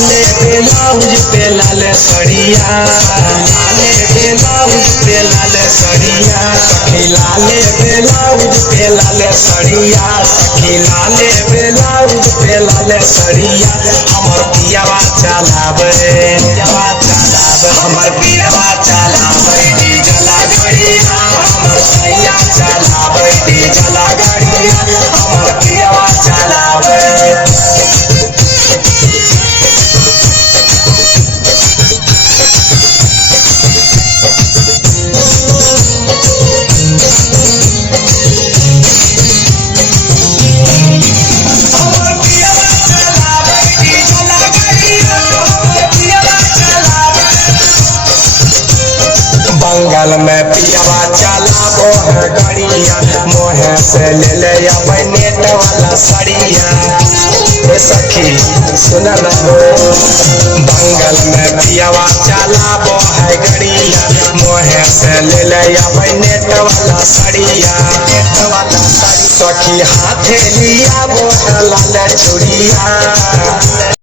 लाले ब्लाउज पे लाल सड़िया, लाले ब्लाउज पे लाल सड़िया, सखी लाले ब्लाउज पे लाल सड़िया, सखी लाले ब्लाउज पे लाल सड़िया। हमर पियावा चलावे, हमर पियावा चलावे डीजल गाड़िया, हमर सैया चलावे डीजल गाड़िया, हमर पियावा चलावे। बंगाल में पियावा चलाबो है गाड़िया, मोहे से ले ले अबै नेट वाला सड़िया। ए सखी सुना ना हो, बंगाल में पियावा चलाबो है गाड़िया, मोहे से ले ले अबै नेट वाला सड़िया, नेट वाला सड़ी। सखी हाथे लिया वो है लाल चूड़िया।